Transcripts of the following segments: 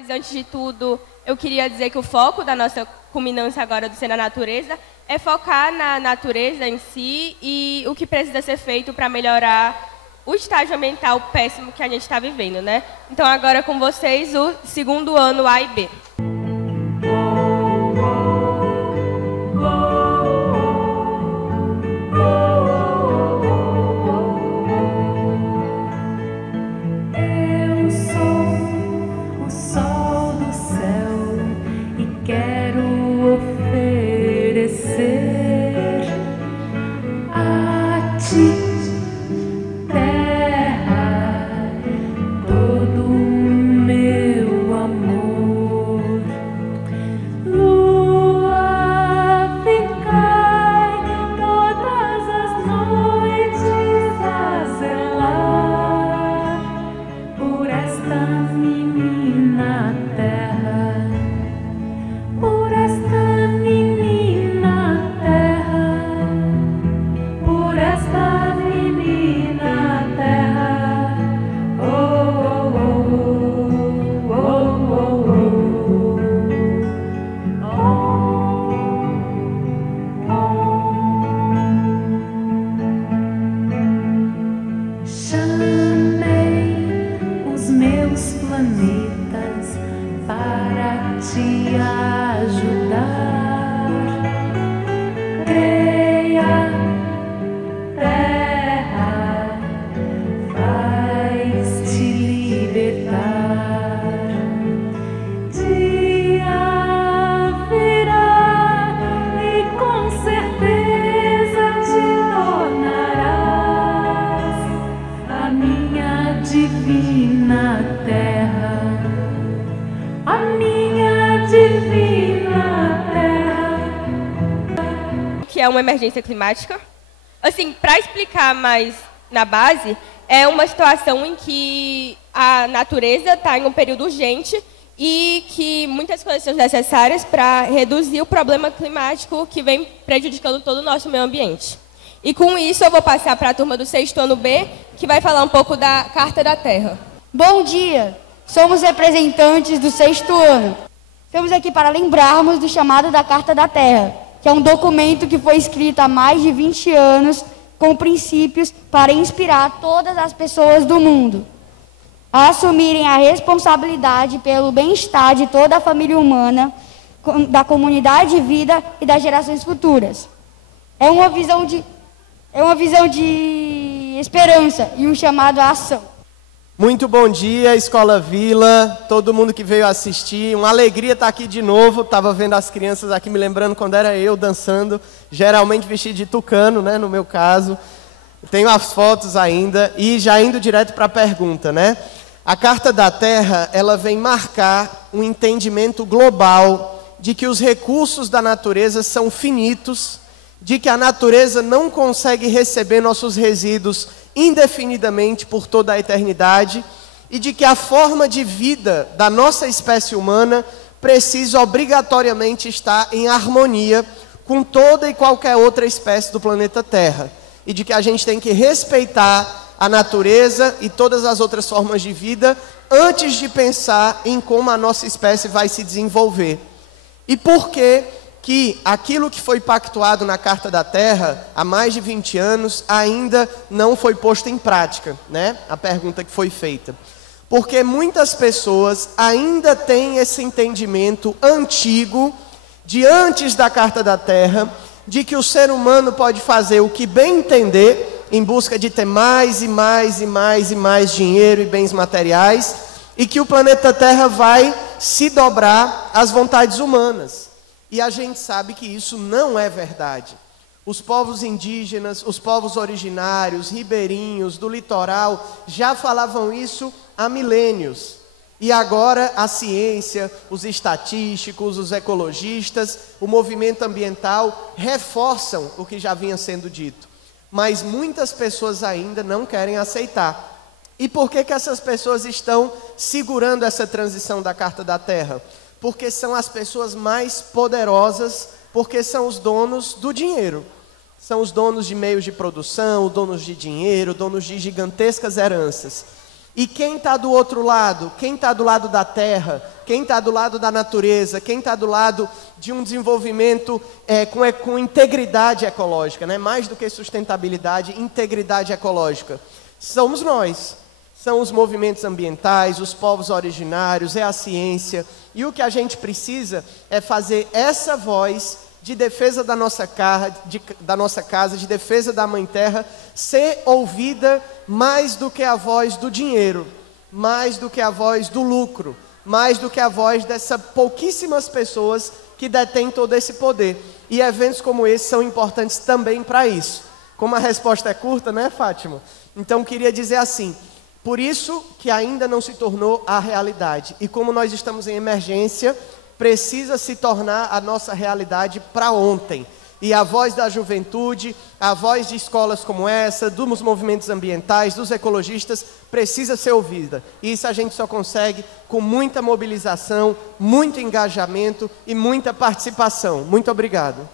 Mas, antes de tudo, eu queria dizer que o foco da nossa culminância agora do Ser na Natureza é focar na natureza em si e o que precisa ser feito para melhorar o estágio ambiental péssimo que a gente está vivendo, né? Então, agora com vocês, o segundo ano A e B. Que é uma emergência climática. Assim, para explicar mais na base, é uma situação em que a natureza está em um período urgente e que muitas coisas são necessárias para reduzir o problema climático que vem prejudicando todo o nosso meio ambiente. E com isso eu vou passar para a turma do sexto ano B, que vai falar um pouco da Carta da Terra. Bom dia! Somos representantes do sexto ano. Estamos aqui para lembrarmos do chamado da Carta da Terra, que é um documento que foi escrito há mais de 20 anos, com princípios para inspirar todas as pessoas do mundo a assumirem a responsabilidade pelo bem-estar de toda a família humana, da comunidade de vida e das gerações futuras. É uma visão de esperança e um chamado à ação. Muito bom dia, Escola Vila, todo mundo que veio assistir. Uma alegria estar aqui de novo. Estava vendo as crianças aqui, me lembrando quando era eu dançando, geralmente vestido de tucano, né, no meu caso. Tenho as fotos ainda e já indo direto para a pergunta, né? A Carta da Terra, ela vem marcar um entendimento global de que os recursos da natureza são finitos, de que a natureza não consegue receber nossos resíduos indefinidamente por toda a eternidade e de que a forma de vida da nossa espécie humana precisa obrigatoriamente estar em harmonia com toda e qualquer outra espécie do planeta Terra e de que a gente tem que respeitar a natureza e todas as outras formas de vida antes de pensar em como a nossa espécie vai se desenvolver. E por que aquilo que foi pactuado na Carta da Terra há mais de 20 anos ainda não foi posto em prática, né? A pergunta que foi feita. Porque muitas pessoas ainda têm esse entendimento antigo, de antes da Carta da Terra, de que o ser humano pode fazer o que bem entender, em busca de ter mais e mais e mais e mais dinheiro e bens materiais, e que o planeta Terra vai se dobrar às vontades humanas. E a gente sabe que isso não é verdade. Os povos indígenas, os povos originários, ribeirinhos, do litoral, já falavam isso há milênios. E agora a ciência, os estatísticos, os ecologistas, o movimento ambiental reforçam o que já vinha sendo dito. Mas muitas pessoas ainda não querem aceitar. E por que essas pessoas estão segurando essa transição da Carta da Terra? Porque são as pessoas mais poderosas, porque são os donos do dinheiro. São os donos de meios de produção, donos de dinheiro, donos de gigantescas heranças. E quem está do outro lado? Quem está do lado da terra? Quem está do lado da natureza? Quem está do lado de um desenvolvimento com integridade ecológica, né? Mais do que sustentabilidade, integridade ecológica. Somos nós. São os movimentos ambientais, os povos originários, é a ciência. E o que a gente precisa é fazer essa voz de defesa da nossa casa, de defesa da Mãe Terra, ser ouvida mais do que a voz do dinheiro, mais do que a voz do lucro, mais do que a voz dessas pouquíssimas pessoas que detêm todo esse poder. E eventos como esse são importantes também para isso. Como a resposta é curta, né, Fátima? Então, queria dizer assim, por isso que ainda não se tornou a realidade. E como nós estamos em emergência, precisa se tornar a nossa realidade para ontem. E a voz da juventude, a voz de escolas como essa, dos movimentos ambientais, dos ecologistas, precisa ser ouvida. E isso a gente só consegue com muita mobilização, muito engajamento e muita participação. Muito obrigado.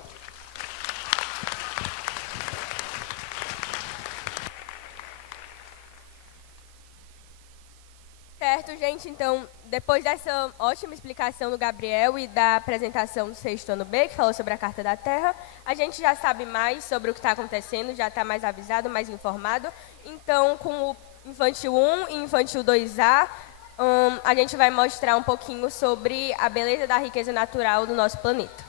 Certo, gente, então, depois dessa ótima explicação do Gabriel e da apresentação do sexto ano B, que falou sobre a Carta da Terra, a gente já sabe mais sobre o que está acontecendo, já está mais avisado, mais informado. Então, com o Infantil 1 e Infantil 2A, a gente vai mostrar um pouquinho sobre a beleza da riqueza natural do nosso planeta.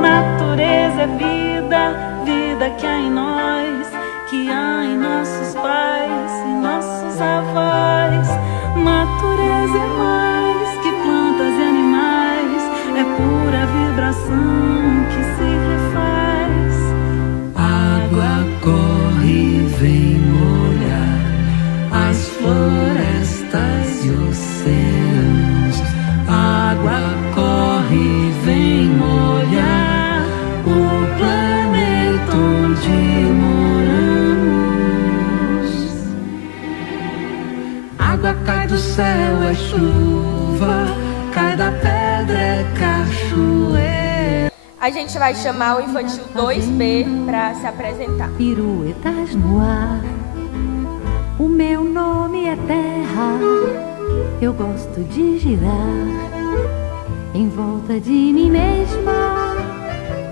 Natureza é vida, vida que há em nós, que há em nossos pais e nossos avós. Natureza é mais que plantas e animais, é pura vibração que se refaz. Água corre, vem molhar as florestas e oceanos. Água corre, vem molhar o planeta onde água cai do céu, é chuva, cai da pedra, é cachoeira. A gente vai chamar o Infantil 2B para se apresentar. Piruetas no ar, o meu nome é Terra, eu gosto de girar em volta de mim mesma,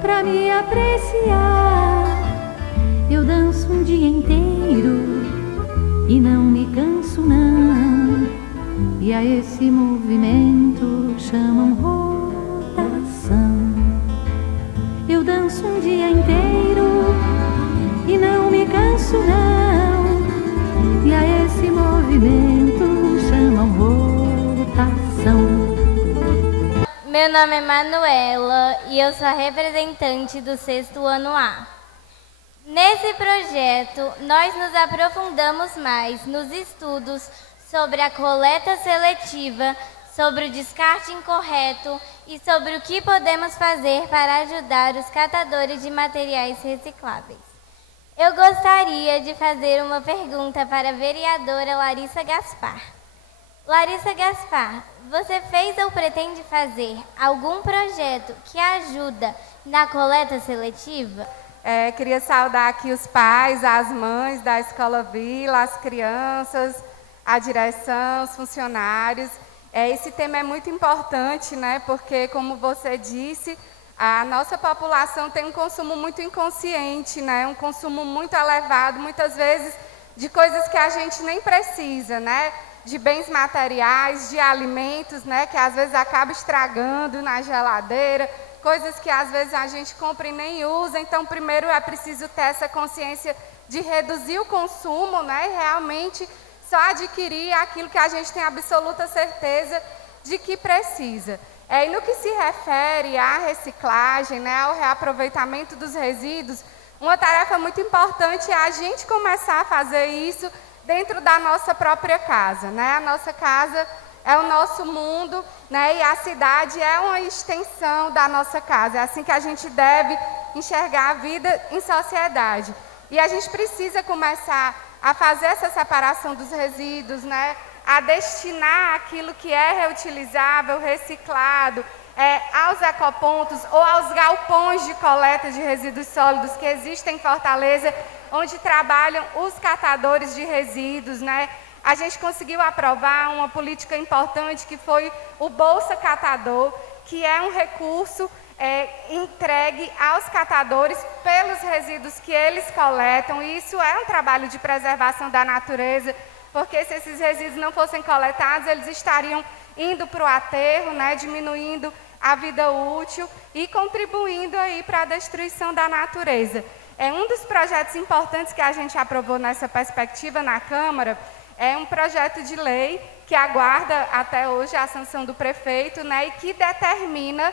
pra me apreciar. Eu danço um dia inteiro e não me canso não, e a esse movimento chamam rotação. Eu danço um dia inteiro e não me canso não, e a esse movimento chamam rotação. Meu nome é Manuela e eu sou a representante do sexto ano A. Nesse projeto, nós nos aprofundamos mais nos estudos sobre a coleta seletiva, sobre o descarte incorreto e sobre o que podemos fazer para ajudar os catadores de materiais recicláveis. Eu gostaria de fazer uma pergunta para a vereadora Larissa Gaspar. Larissa Gaspar, você fez ou pretende fazer algum projeto que ajuda na coleta seletiva? Queria saudar aqui os pais, as mães da Escola Vila, as crianças, a direção, os funcionários. Esse tema é muito importante, né? Porque, como você disse, a nossa população tem um consumo muito inconsciente, né? Um consumo muito elevado, muitas vezes, de coisas que a gente nem precisa, né? De bens materiais, de alimentos, né? Que às vezes acaba estragando na geladeira, coisas que às vezes a gente compra e nem usa. Então, primeiro é preciso ter essa consciência de reduzir o consumo, né? E realmente só adquirir aquilo que a gente tem absoluta certeza de que precisa. E no que se refere à reciclagem, né, ao reaproveitamento dos resíduos, uma tarefa muito importante é a gente começar a fazer isso dentro da nossa própria casa, né? A nossa casa é o nosso mundo, né? E a cidade é uma extensão da nossa casa. É assim que a gente deve enxergar a vida em sociedade. E a gente precisa começar a fazer essa separação dos resíduos, né? A destinar aquilo que é reutilizável, reciclado, aos ecopontos ou aos galpões de coleta de resíduos sólidos que existem em Fortaleza onde trabalham os catadores de resíduos, né? A gente conseguiu aprovar uma política importante que foi o Bolsa Catador, que é um recurso entregue aos catadores pelos resíduos que eles coletam. E isso é um trabalho de preservação da natureza, porque se esses resíduos não fossem coletados, eles estariam indo para o aterro, né, diminuindo a vida útil e contribuindo aí para a destruição da natureza. Um dos projetos importantes que a gente aprovou nessa perspectiva na Câmara é um projeto de lei que aguarda até hoje a sanção do prefeito, né, e que determina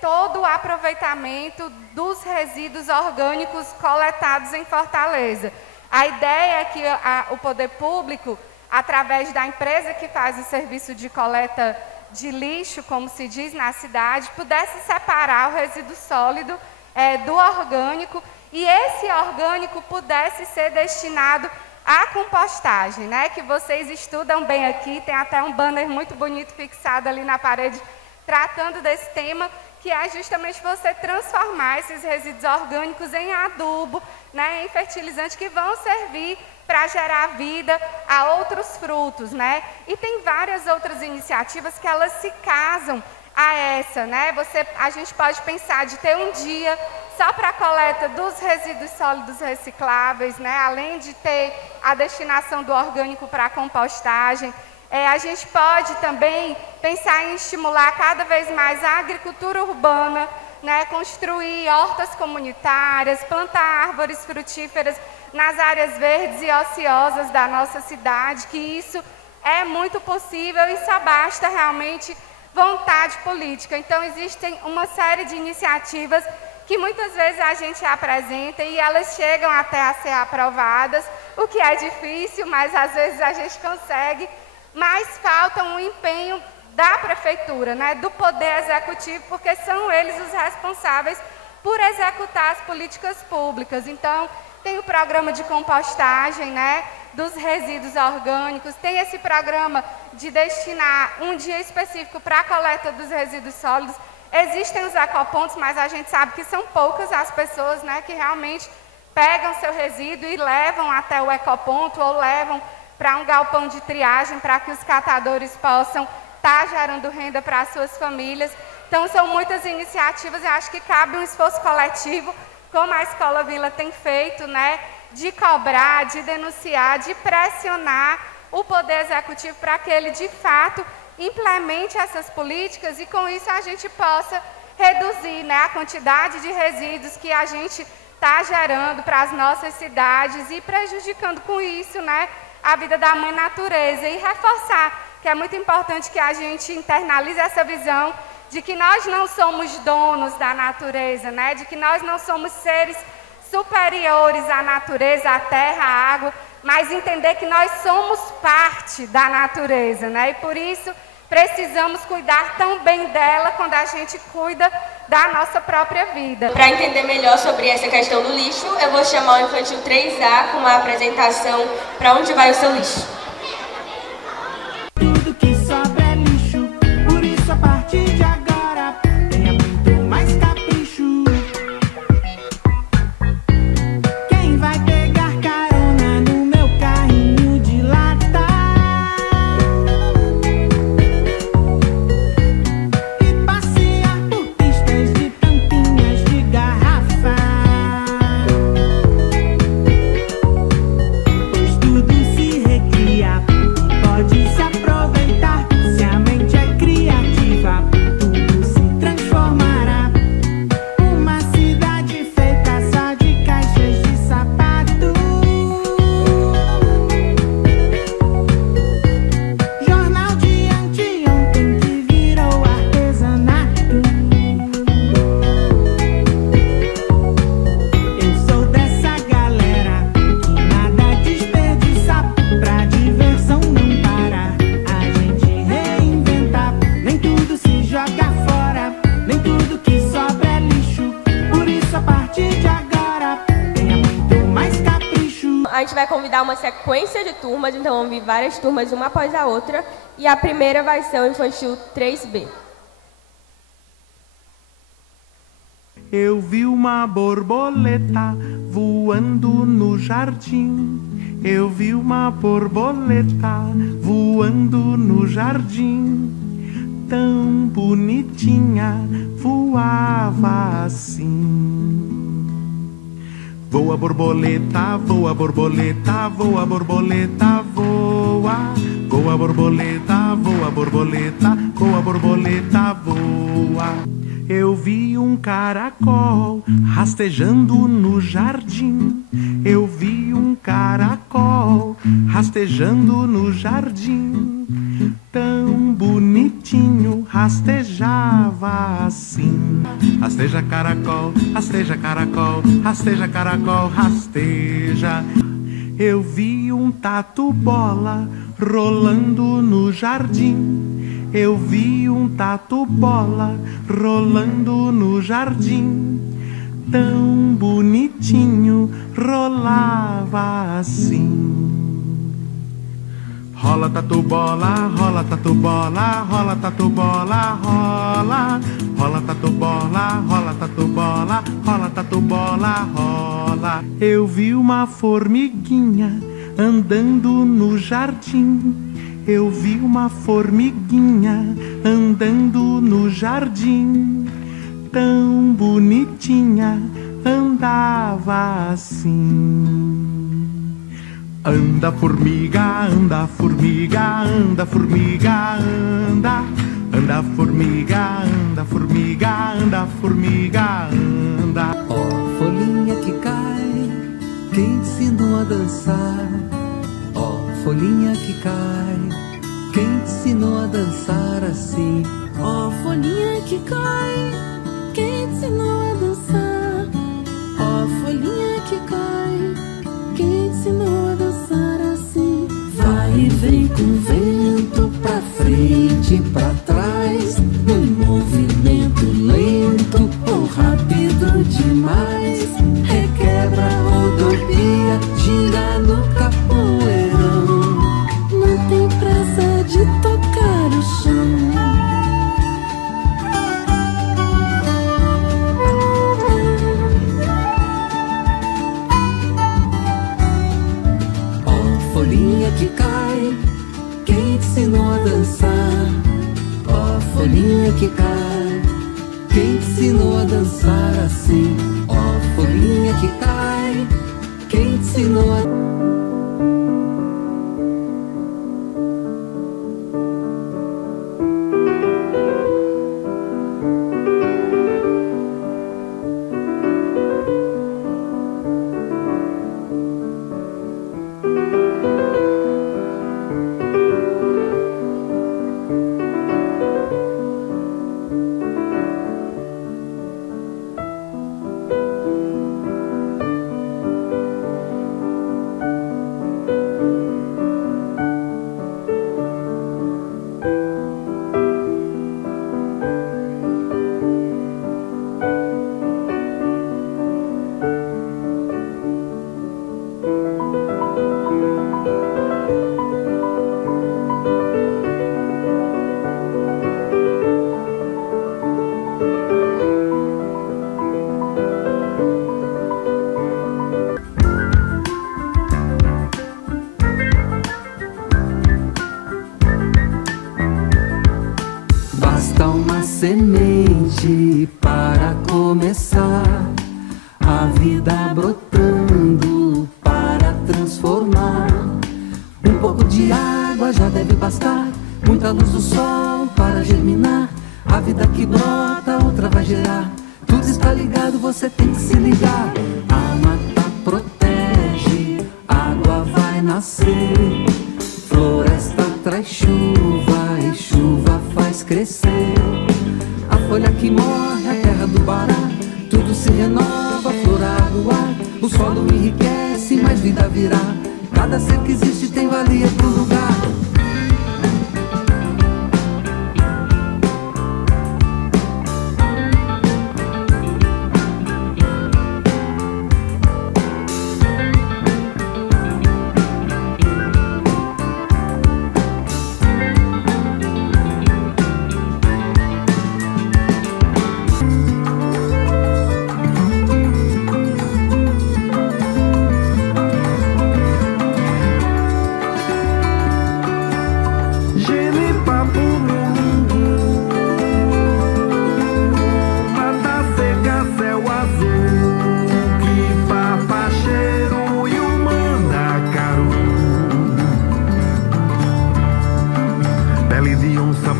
todo o aproveitamento dos resíduos orgânicos coletados em Fortaleza. A ideia é que o poder público, através da empresa que faz o serviço de coleta de lixo, como se diz na cidade, pudesse separar o resíduo sólido do orgânico e esse orgânico pudesse ser destinado à compostagem, né? Que vocês estudam bem aqui, tem até um banner muito bonito fixado ali na parede tratando desse tema, que é justamente você transformar esses resíduos orgânicos em adubo, né, em fertilizantes que vão servir para gerar vida a outros frutos, né? E tem várias outras iniciativas que elas se casam a essa, né? A gente pode pensar de ter um dia só para a coleta dos resíduos sólidos recicláveis, né? Além de ter a destinação do orgânico para a compostagem. A gente pode também pensar em estimular cada vez mais a agricultura urbana, né? Construir hortas comunitárias, plantar árvores frutíferas nas áreas verdes e ociosas da nossa cidade, que isso é muito possível e só basta realmente vontade política. Então, existem uma série de iniciativas que muitas vezes a gente apresenta e elas chegam até a ser aprovadas, o que é difícil, mas às vezes a gente consegue, mas falta um empenho da prefeitura, né, do poder executivo, porque são eles os responsáveis por executar as políticas públicas. Então, tem o programa de compostagem, né, dos resíduos orgânicos, tem esse programa de destinar um dia específico para a coleta dos resíduos sólidos. Existem os ecopontos, mas a gente sabe que são poucas as pessoas, né, que realmente pegam seu resíduo e levam até o ecoponto ou levam para um galpão de triagem para que os catadores possam estar gerando renda para as suas famílias. Então, são muitas iniciativas e acho que cabe um esforço coletivo, como a Escola Vila tem feito, né, de cobrar, de denunciar, de pressionar o Poder Executivo para que ele, de fato, implemente essas políticas e, com isso, a gente possa reduzir, né, a quantidade de resíduos que a gente está gerando para as nossas cidades e prejudicando com isso, né, a vida da mãe natureza. E reforçar que é muito importante que a gente internalize essa visão de que nós não somos donos da natureza, né, de que nós não somos seres superiores à natureza, à terra, à água, mas entender que nós somos parte da natureza, né, e por isso precisamos cuidar tão bem dela quando a gente cuida da nossa própria vida. Para entender melhor sobre essa questão do lixo, eu vou chamar o Infantil 3A com uma apresentação Para Onde Vai o Seu Lixo. Tudo que sobra é lixo, por isso a partir de agora tenha muito mais capricho. Quem vai pegar carona no meu carrinho de lata e passear por pistas de tampinhas de garrafa? Pois tudo se recria, pode se aproveitar. Se a mente é criativa, tudo se transformará. Uma cidade feita só de caixas de sapato. Jornal de anteontem que virou artesanato. Eu sou dessa galera que nada desperdiça, pra diversão não para a gente reinventar. Nem tudo se joga fora, nem tudo que sobra é lixo. Por isso a partir de agora tenha muito mais capricho. A gente vai convidar uma sequência de turmas, então vão vir várias turmas uma após a outra, e a primeira vai ser o Infantil 3B. Eu vi uma borboleta voando voando no jardim. Eu vi uma borboleta voando no jardim. Tão bonitinha, voava assim. Voa borboleta, voa borboleta, voa borboleta, voa. Voa borboleta, voa borboleta, voa borboleta, voa. Eu vi um caracol rastejando no jardim. Eu vi um caracol rastejando no jardim. Tão bonitinho, rastejava assim. Rasteja caracol, rasteja caracol, rasteja caracol, rasteja. Eu vi um tatu-bola rolando no jardim. Eu vi um tatu-bola rolando no jardim. Tão bonitinho, rolava assim. Rola tatu-bola, rola tatu-bola, rola tatu-bola, rola. Rola tatu-bola, rola tatu-bola, rola tatu-bola, rola. Eu vi uma formiguinha andando no jardim. Eu vi uma formiguinha andando no jardim. Tão bonitinha, andava assim. Anda formiga, anda formiga, anda formiga, anda. Anda formiga, anda formiga, anda formiga, anda. Ó, folhinha que cai, quem te ensinou a dançar? Ó, folhinha que cai, quem te ensinou a dançar assim? Ó, folhinha que cai, quem te ensinou a dançar? Ó, folhinha que cai, quem te ensinou a dançar assim? Vai e vem com o vento pra frente e pra trás, num movimento lento ou rápido demais. Requebra a rodovia, gira no capoeirão. Não tem pressa de tocar o chão. Ó, folhinha que cai, quem te ensinou a dançar? Ó, folhinha que cai, quem te ensinou a dançar assim? Ó, folhinha que cai, quem te ensinou a... semente para começar, a vida brotando para transformar. Um pouco de água já deve bastar, muita luz do sol para germinar. A vida que brota, outra vai gerar. Tudo está ligado, você tem que se ligar. A mata protege, água vai nascer. Floresta traz chuva e chuva faz crescer. A folha que morre, a terra do Bará, tudo se renova, flor, água, o ar. O solo enriquece, mais vida virá. Cada ser que existe tem valia pro lugar.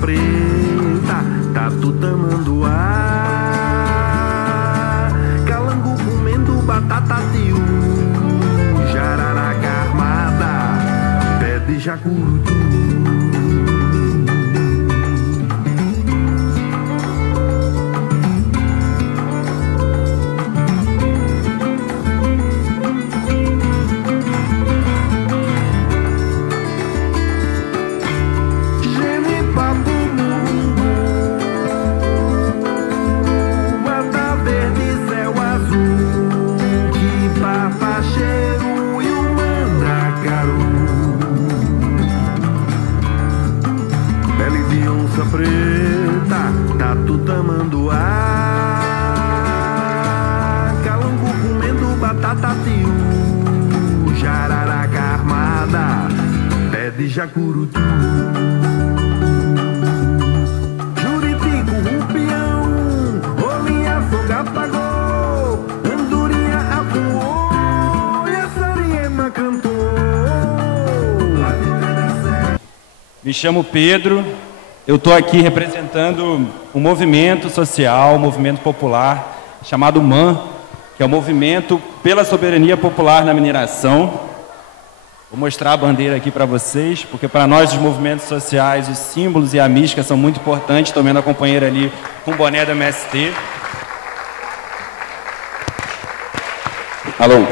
Preta, tatu tamanduá, calango comendo batata tiu, jararaca armada, pé de jacurutu. Preta, tatu tamanduá, calango comendo batata tiu, jararaca armada, pé de jacurutu. Juritico, rupião, rolinha, foga apagou, andorinha avoou, e a sariema cantou. Me chamo Pedro. Eu estou aqui representando um movimento social, um movimento popular, chamado MAN, que é o Movimento pela Soberania Popular na Mineração. Vou mostrar a bandeira aqui para vocês, porque para nós, os movimentos sociais, os símbolos e a mística são muito importantes. Estou vendo a companheira ali com o boné do MST. Alô.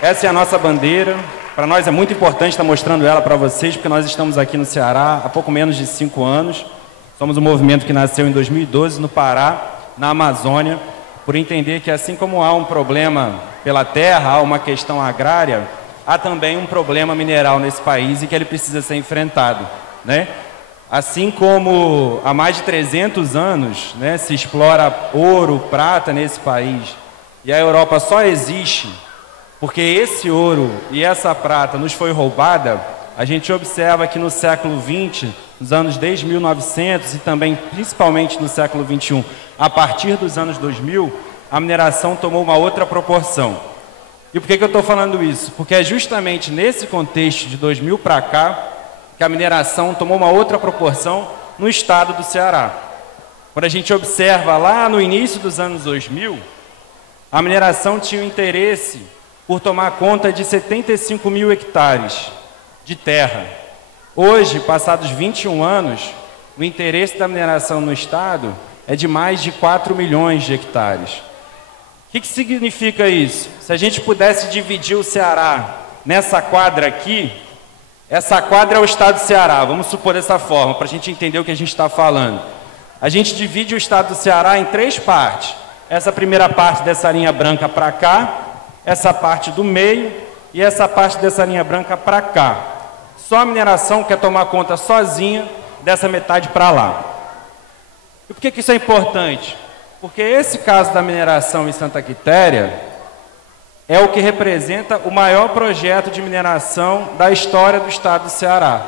Essa é a nossa bandeira. Para nós é muito importante estar mostrando ela para vocês, porque nós estamos aqui no Ceará há pouco menos de 5 anos. Somos um movimento que nasceu em 2012 no Pará, na Amazônia, por entender que assim como há um problema pela terra, há uma questão agrária, há também um problema mineral nesse país e que ele precisa ser enfrentado, né? Assim como há mais de 300 anos, né, se explora ouro, prata nesse país, e a Europa só existe porque esse ouro e essa prata nos foi roubada, a gente observa que no século XX, nos anos desde 1900 e também principalmente no século XXI, a partir dos anos 2000, a mineração tomou uma outra proporção. E por que eu estou falando isso? Porque é justamente nesse contexto de 2000 para cá que a mineração tomou uma outra proporção no estado do Ceará. Quando a gente observa lá no início dos anos 2000, a mineração tinha o interesse por tomar conta de 75 mil hectares de terra. Hoje, passados 21 anos, o interesse da mineração no estado é de mais de 4 milhões de hectares. O que significa isso? Se a gente pudesse dividir o Ceará nessa quadra aqui, essa quadra é o estado do Ceará, vamos supor dessa forma, para a gente entender o que a gente está falando. A gente divide o estado do Ceará em 3 partes. Essa primeira parte dessa linha branca para cá, essa parte do meio e essa parte dessa linha branca para cá. Só a mineração quer tomar conta sozinha dessa metade para lá. E por que isso é importante? Porque esse caso da mineração em Santa Quitéria é o que representa o maior projeto de mineração da história do estado do Ceará.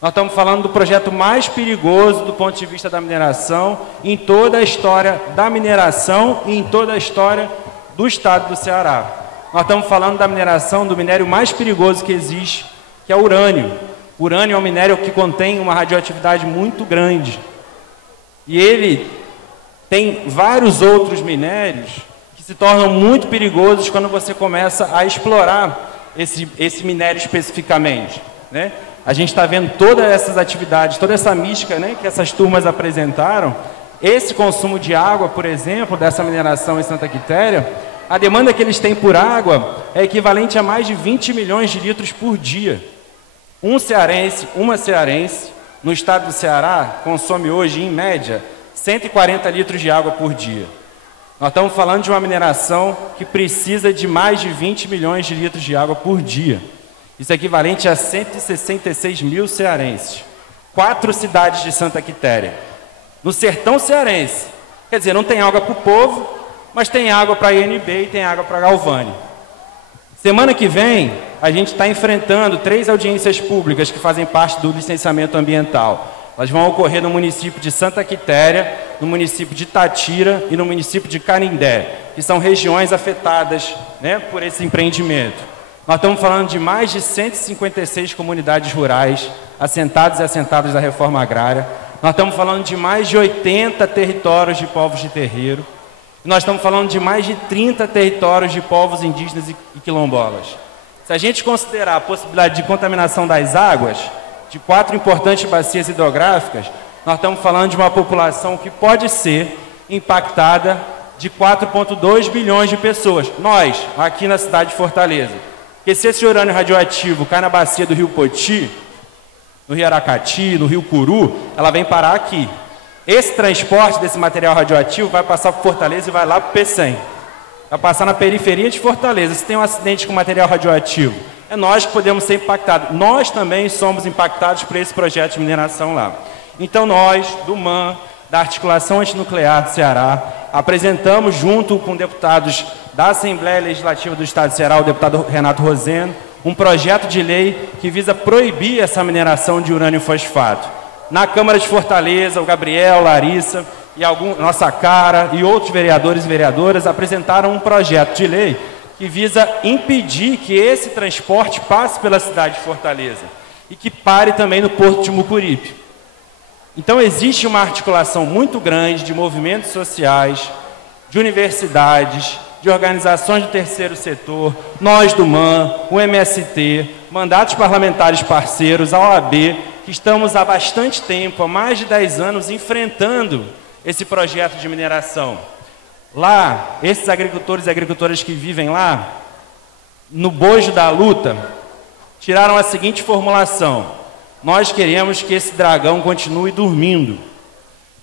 Nós estamos falando do projeto mais perigoso do ponto de vista da mineração em toda a história da mineração e em toda a história do estado do Ceará. Nós estamos falando da mineração do minério mais perigoso que existe, que é o urânio. O urânio é um minério que contém uma radioatividade muito grande. E ele tem vários outros minérios que se tornam muito perigosos quando você começa a explorar esse minério especificamente, né? A gente está vendo todas essas atividades, toda essa mística, né, que essas turmas apresentaram. Esse consumo de água, por exemplo, dessa mineração em Santa Quitéria, a demanda que eles têm por água é equivalente a mais de 20 milhões de litros por dia. Um cearense, uma cearense, no estado do Ceará, consome hoje, em média, 140 litros de água por dia. Nós estamos falando de uma mineração que precisa de mais de 20 milhões de litros de água por dia. Isso é equivalente a 166 mil cearenses. 4 cidades de Santa Quitéria. No sertão cearense. Quer dizer, não tem água para o povo, mas tem água para a INB e tem água para a Galvani. Semana que vem, a gente está enfrentando 3 audiências públicas que fazem parte do licenciamento ambiental. Elas vão ocorrer no município de Santa Quitéria, no município de Tatira e no município de Canindé, que são regiões afetadas, né, por esse empreendimento. Nós estamos falando de mais de 156 comunidades rurais, assentados e assentadas da reforma agrária. Nós estamos falando de mais de 80 territórios de povos de terreiro. Nós estamos falando de mais de 30 territórios de povos indígenas e quilombolas. Se a gente considerar a possibilidade de contaminação das águas, de 4 importantes bacias hidrográficas, nós estamos falando de uma população que pode ser impactada de 4,2 bilhões de pessoas. Nós, aqui na cidade de Fortaleza. Porque se esse urânio radioativo cai na bacia do rio Poti, no rio Aracati, no rio Curu, ela vem parar aqui. Esse transporte desse material radioativo vai passar por Fortaleza e vai lá para o Pecém. Vai passar na periferia de Fortaleza. Se tem um acidente com material radioativo, é nós que podemos ser impactados. Nós também somos impactados por esse projeto de mineração lá. Então nós, do MAN, da Articulação Antinuclear do Ceará, apresentamos junto com deputados da Assembleia Legislativa do Estado do Ceará, o deputado Renato Roseno, um projeto de lei que visa proibir essa mineração de urânio fosfato. Na Câmara de Fortaleza, o Gabriel, Larissa e nossa cara e outros vereadores e vereadoras apresentaram um projeto de lei que visa impedir que esse transporte passe pela cidade de Fortaleza e que pare também no Porto de Mucuripe. Então existe uma articulação muito grande de movimentos sociais, de universidades, de organizações do terceiro setor, nós do MAN, o MST, mandatos parlamentares parceiros, a OAB, que estamos há bastante tempo, há mais de 10 anos, enfrentando esse projeto de mineração. Lá, esses agricultores e agricultoras que vivem lá, no bojo da luta, tiraram a seguinte formulação: nós queremos que esse dragão continue dormindo.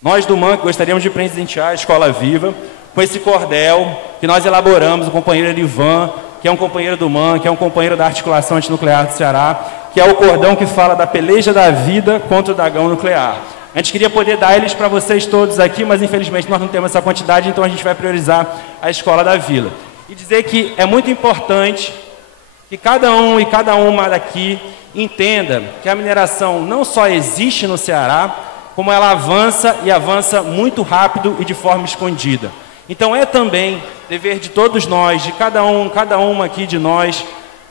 Nós do MAN gostaríamos de presentear a Escola Viva com esse cordel que nós elaboramos, o companheiro Elivan, que é um companheiro do MAN, que é um companheiro da Articulação Antinuclear do Ceará, que é o cordão que fala da peleja da vida contra o dragão nuclear. A gente queria poder dar eles para vocês todos aqui, mas infelizmente nós não temos essa quantidade, então a gente vai priorizar a Escola da Vila. E dizer que é muito importante que cada um e cada uma daqui entenda que a mineração não só existe no Ceará, como ela avança e avança muito rápido e de forma escondida. Então é também dever de todos nós, de cada uma aqui de nós,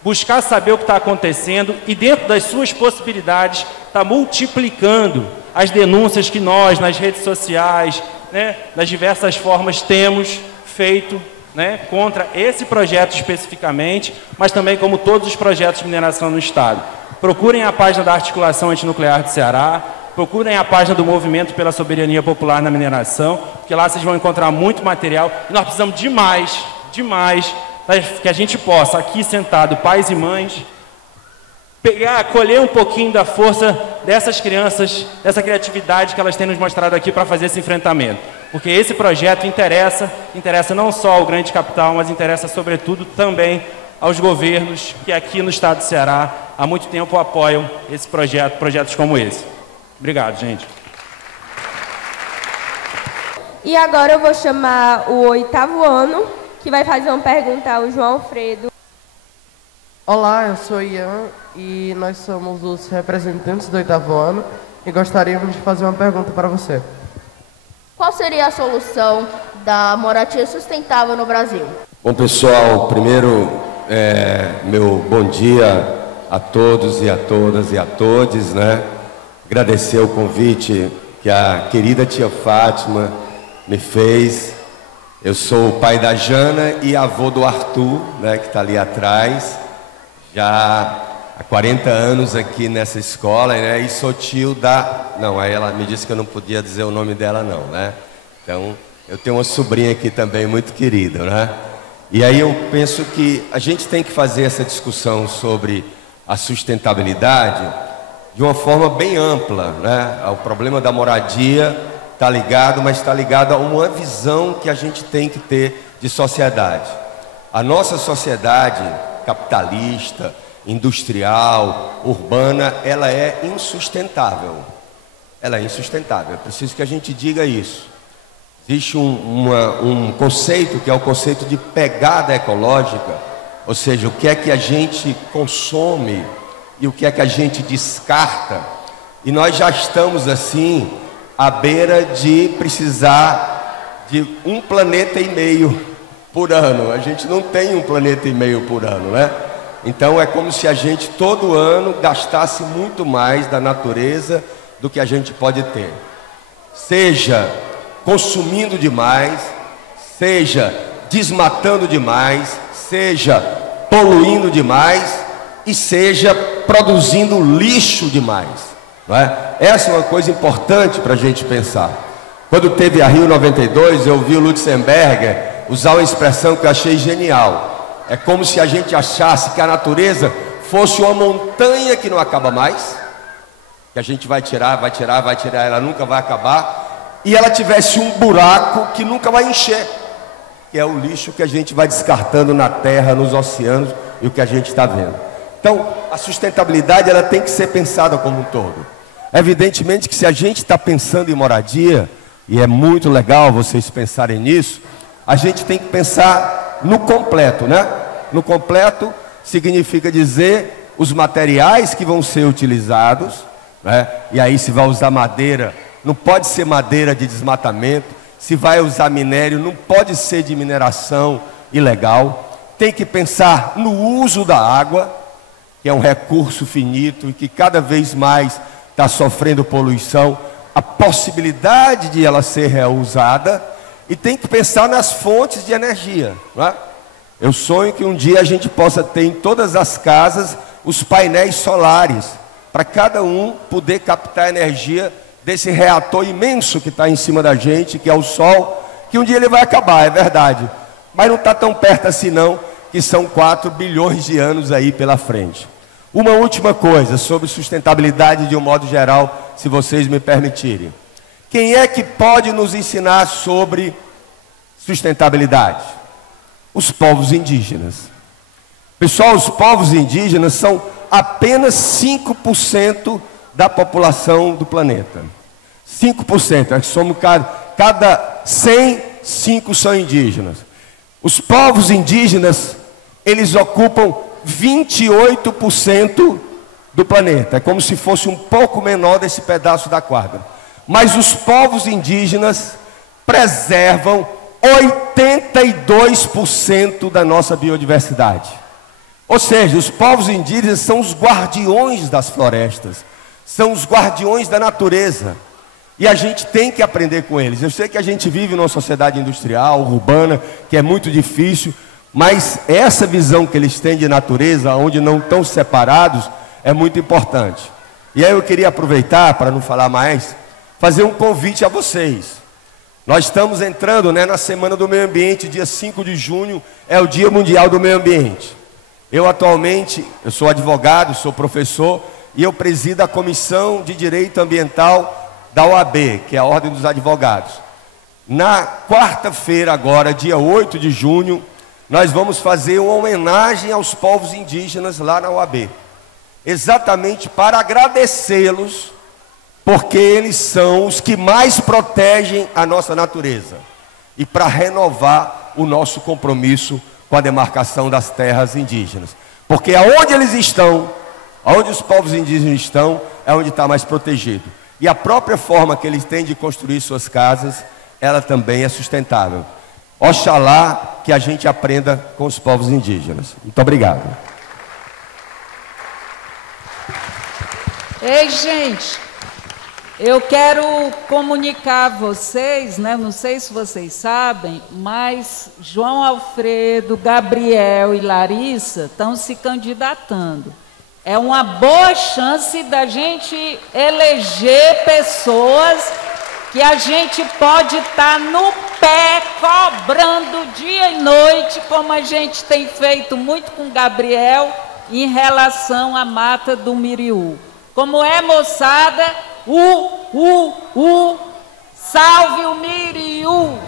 buscar saber o que está acontecendo e dentro das suas possibilidades está multiplicando as denúncias que nós nas redes sociais, né, das diversas formas temos feito, né, contra esse projeto especificamente, mas também como todos os projetos de mineração no Estado. Procurem a página da Articulação Antinuclear do Ceará, procurem a página do Movimento pela Soberania Popular na Mineração, porque lá vocês vão encontrar muito material e nós precisamos demais que a gente possa, aqui sentado, pais e mães, colher um pouquinho da força dessas crianças, dessa criatividade que elas têm nos mostrado aqui para fazer esse enfrentamento. Porque esse projeto interessa não só ao grande capital, mas interessa sobretudo também aos governos que aqui no estado do Ceará há muito tempo apoiam esse projeto, projetos como esse. Obrigado, gente. E agora eu vou chamar o 8º ano, que vai fazer uma pergunta ao João Alfredo. Olá, eu sou Ian e nós somos os representantes do 8º ano e gostaríamos de fazer uma pergunta para você. Qual seria a solução da moradia sustentável no Brasil? Bom, pessoal, primeiro, meu bom dia a todos e a todas e a todes, né? Agradecer o convite que a querida tia Fátima me fez. Eu sou o pai da Jana e avô do Arthur, né, que está ali atrás, já há 40 anos aqui nessa escola, né, e sou tio da... Não, aí ela me disse que eu não podia dizer o nome dela não, né? Então, eu tenho uma sobrinha aqui também muito querida, né? E aí eu penso que a gente tem que fazer essa discussão sobre a sustentabilidade de uma forma bem ampla, né? O problema da moradia está ligado, mas está ligado a uma visão que a gente tem que ter de sociedade. A nossa sociedade capitalista, industrial, urbana, ela é insustentável. Ela é insustentável, é preciso que a gente diga isso. Existe um conceito que é o conceito de pegada ecológica, ou seja, o que é que a gente consome e o que é que a gente descarta, e nós já estamos assim à beira de precisar de 1,5 planeta por ano. A gente não tem 1,5 planeta por ano, né? Então é como se a gente todo ano gastasse muito mais da natureza do que a gente pode ter. Seja consumindo demais, seja desmatando demais, seja poluindo demais e seja produzindo lixo demais, não é? Essa é uma coisa importante para a gente pensar. Quando teve a Rio 92, eu vi o Lutzenberger usar uma expressão que eu achei genial. É como se a gente achasse que a natureza fosse uma montanha que não acaba mais, que a gente vai tirar, ela nunca vai acabar, e ela tivesse um buraco que nunca vai encher, que é o lixo que a gente vai descartando na terra, nos oceanos e o que a gente está vendo. Então, a sustentabilidade ela tem que ser pensada como um todo. Evidentemente que se a gente está pensando em moradia, e é muito legal vocês pensarem nisso, a gente tem que pensar no completo, né? No completo significa dizer os materiais que vão ser utilizados, né? E aí se vai usar madeira, não pode ser madeira de desmatamento. Se vai usar minério, não pode ser de mineração ilegal. Tem que pensar no uso da água, que é um recurso finito e que cada vez mais está sofrendo poluição, a possibilidade de ela ser reusada, e tem que pensar nas fontes de energia, não é? Eu sonho que um dia a gente possa ter em todas as casas os painéis solares, para cada um poder captar energia desse reator imenso que está em cima da gente, que é o Sol, que um dia ele vai acabar, é verdade, mas não está tão perto assim não, que são 4 bilhões de anos aí pela frente. Uma última coisa sobre sustentabilidade de um modo geral, se vocês me permitirem. Quem é que pode nos ensinar sobre sustentabilidade? Os povos indígenas. Pessoal, os povos indígenas são apenas 5% da população do planeta. 5%, é que somos cada 100, 5 são indígenas. Os povos indígenas, eles ocupam 28% do planeta. É como se fosse um pouco menor desse pedaço da quadra. Mas os povos indígenas preservam 82% da nossa biodiversidade. Ou seja, os povos indígenas são os guardiões das florestas, são os guardiões da natureza. E a gente tem que aprender com eles. Eu sei que a gente vive numa sociedade industrial, urbana, que é muito difícil, mas essa visão que eles têm de natureza, onde não estão separados, é muito importante. E aí eu queria aproveitar, para não falar mais, fazer um convite a vocês. Nós estamos entrando, na Semana do Meio Ambiente, dia 5 de junho, é o Dia Mundial do Meio Ambiente. Eu atualmente, eu sou advogado, sou professor, e eu presido a Comissão de Direito Ambiental da OAB, que é a Ordem dos Advogados. Na quarta-feira agora, dia 8 de junho, nós vamos fazer uma homenagem aos povos indígenas lá na OAB. Exatamente para agradecê-los, porque eles são os que mais protegem a nossa natureza. E para renovar o nosso compromisso com a demarcação das terras indígenas. Porque aonde eles estão, aonde os povos indígenas estão, é onde está mais protegido. E a própria forma que eles têm de construir suas casas, ela também é sustentável. Oxalá que a gente aprenda com os povos indígenas. Muito obrigado. Ei, gente, eu quero comunicar a vocês, não sei se vocês sabem, mas João Alfredo, Gabriel e Larissa estão se candidatando. É uma boa chance da gente eleger pessoas que a gente pode estar no pé, cobrando dia e noite, como a gente tem feito muito com Gabriel, em relação à Mata do Miriú. Como é, moçada? Salve o Miriú!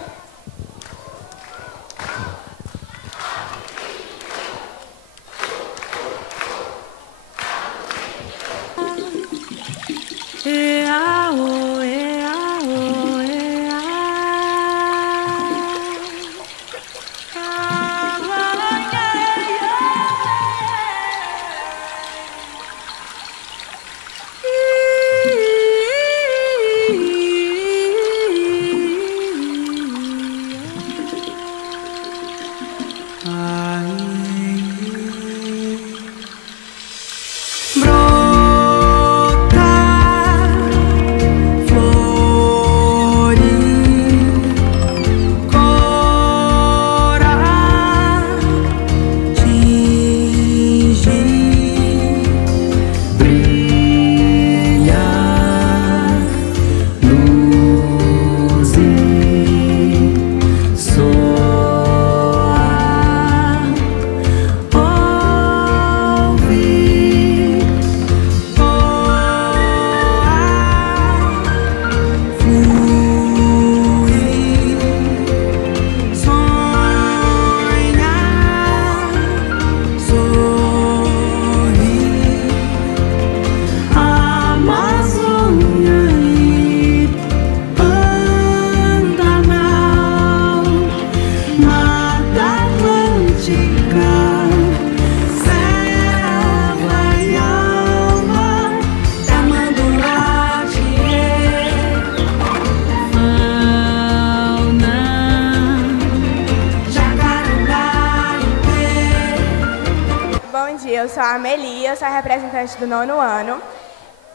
sou a Melia, sou a representante do 9º ano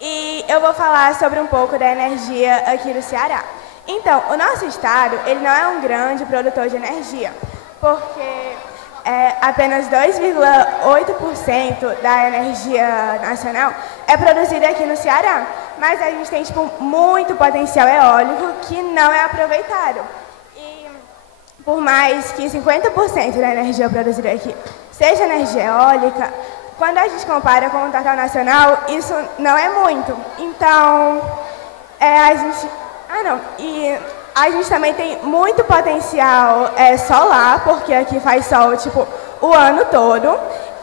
e eu vou falar sobre um pouco da energia aqui do Ceará. Então, o nosso estado, ele não é um grande produtor de energia, porque apenas 2,8% da energia nacional é produzida aqui no Ceará, mas a gente tem muito potencial eólico que não é aproveitado. E por mais que 50% da energia produzida aqui seja energia eólica, quando a gente compara com o total nacional, isso não é muito. Então, a gente também tem muito potencial solar, porque aqui faz sol o ano todo,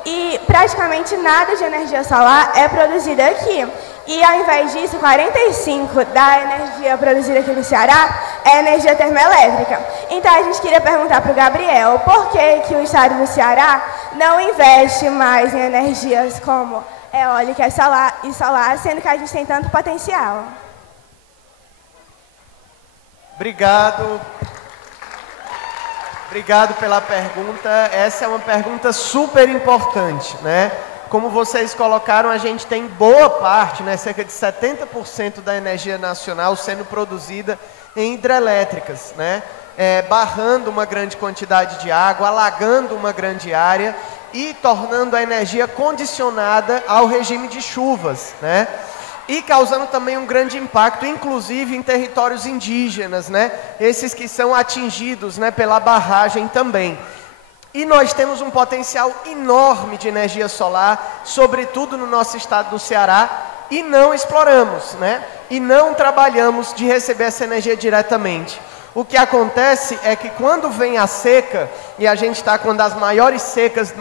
e praticamente nada de energia solar é produzida aqui. E ao invés disso, 45% da energia produzida aqui no Ceará é energia termoelétrica. Então a gente queria perguntar para o Gabriel por que o estado do Ceará não investe mais em energias como eólica e solar, sendo que a gente tem tanto potencial. Obrigado. Obrigado pela pergunta. Essa é uma pergunta super importante, né? Como vocês colocaram, a gente tem boa parte, né, cerca de 70% da energia nacional sendo produzida em hidrelétricas, né? Barrando uma grande quantidade de água, alagando uma grande área e tornando a energia condicionada ao regime de chuvas, né? E causando também um grande impacto, inclusive em territórios indígenas, né? Esses que são atingidos, né, pela barragem também. E nós temos um potencial enorme de energia solar, sobretudo no nosso estado do Ceará, e não exploramos, né? E não trabalhamos de receber essa energia diretamente. O que acontece é que quando vem a seca, e a gente está com uma das maiores secas,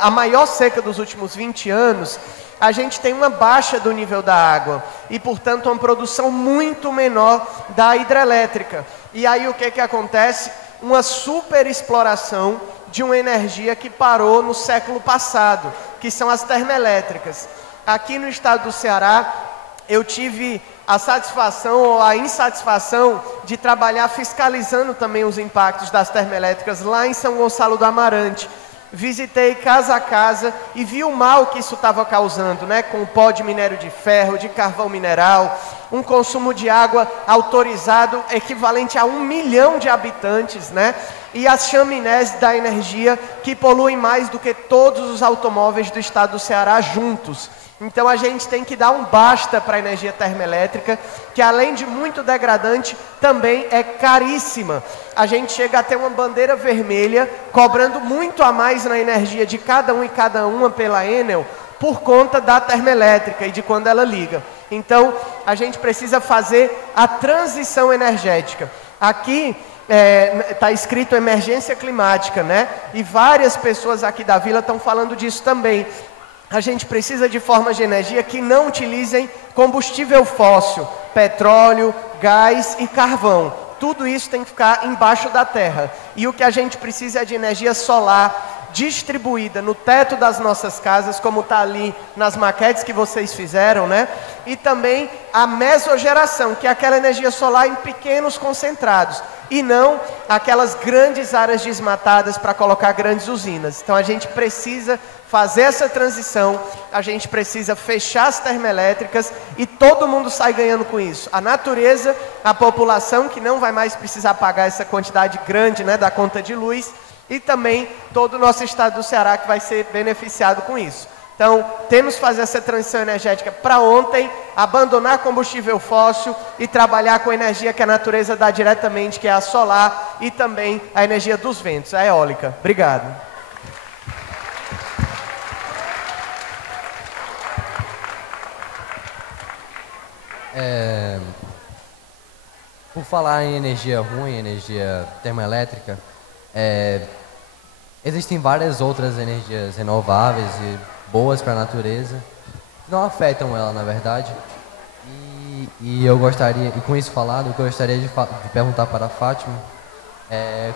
a maior seca dos últimos 20 anos, a gente tem uma baixa do nível da água e, portanto, uma produção muito menor da hidrelétrica. E aí o que acontece? Uma superexploração de uma energia que parou no século passado, que são as termoelétricas. Aqui no estado do Ceará, eu tive a satisfação ou a insatisfação de trabalhar fiscalizando também os impactos das termoelétricas lá em São Gonçalo do Amarante. Visitei casa a casa e vi o mal que isso estava causando, né? Com o pó de minério de ferro, de carvão mineral, um consumo de água autorizado equivalente a 1 milhão de habitantes, né? E as chaminés da energia que poluem mais do que todos os automóveis do estado do Ceará juntos. Então a gente tem que dar um basta para a energia termoelétrica, que além de muito degradante, também é caríssima. A gente chega a ter uma bandeira vermelha, cobrando muito a mais na energia de cada um e cada uma pela Enel, por conta da termoelétrica e de quando ela liga. Então a gente precisa fazer a transição energética. Aqui está escrito emergência climática, né? E várias pessoas aqui da vila estão falando disso também. A gente precisa de formas de energia que não utilizem combustível fóssil, petróleo, gás e carvão. Tudo isso tem que ficar embaixo da terra. E o que a gente precisa é de energia solar distribuída no teto das nossas casas, como está ali nas maquetes que vocês fizeram, né? E também a mesogeração, que é aquela energia solar em pequenos concentrados, e não aquelas grandes áreas desmatadas para colocar grandes usinas. Então a gente precisa fazer essa transição, a gente precisa fechar as termoelétricas e todo mundo sai ganhando com isso. A natureza, a população que não vai mais precisar pagar essa quantidade grande, né, da conta de luz, e também todo o nosso estado do Ceará que vai ser beneficiado com isso. Então, temos que fazer essa transição energética para ontem, abandonar combustível fóssil e trabalhar com a energia que a natureza dá diretamente, que é a solar, e também a energia dos ventos, a eólica. Obrigado. Por falar em energia ruim, energia termoelétrica, existem várias outras energias renováveis e boas para a natureza, que não afetam ela, na verdade. E eu gostaria, e com isso falado, eu gostaria de perguntar para a Fátima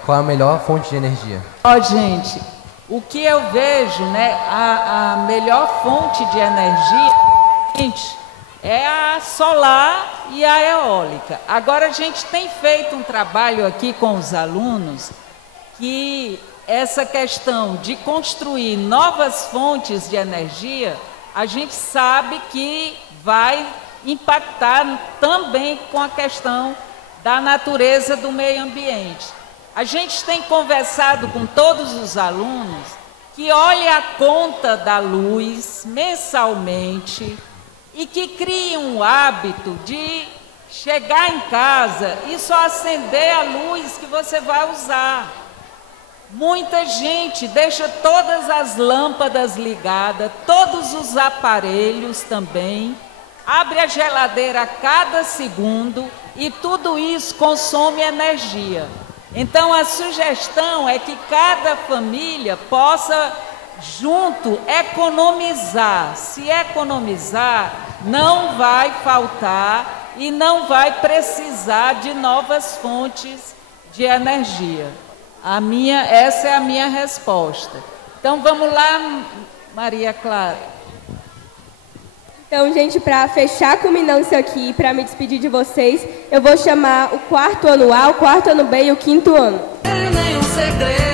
qual é a melhor fonte de energia. Gente, o que eu vejo, né, a melhor fonte de energia, gente, é a solar e a eólica. Agora a gente tem feito um trabalho aqui com os alunos que essa questão de construir novas fontes de energia, a gente sabe que vai impactar também com a questão da natureza do meio ambiente. A gente tem conversado com todos os alunos que olhem a conta da luz mensalmente e que criem o hábito de chegar em casa e só acender a luz que você vai usar. Muita gente deixa todas as lâmpadas ligadas, todos os aparelhos também, abre a geladeira a cada segundo e tudo isso consome energia. Então a sugestão é que cada família possa junto economizar. Se economizar, não vai faltar e não vai precisar de novas fontes de energia. Essa é a minha resposta. Então vamos lá, Maria Clara. Então, gente, para fechar a culminância aqui, para me despedir de vocês, eu vou chamar o 4º ano A, o 4º ano B e o 5º ano. Nenhum segredo.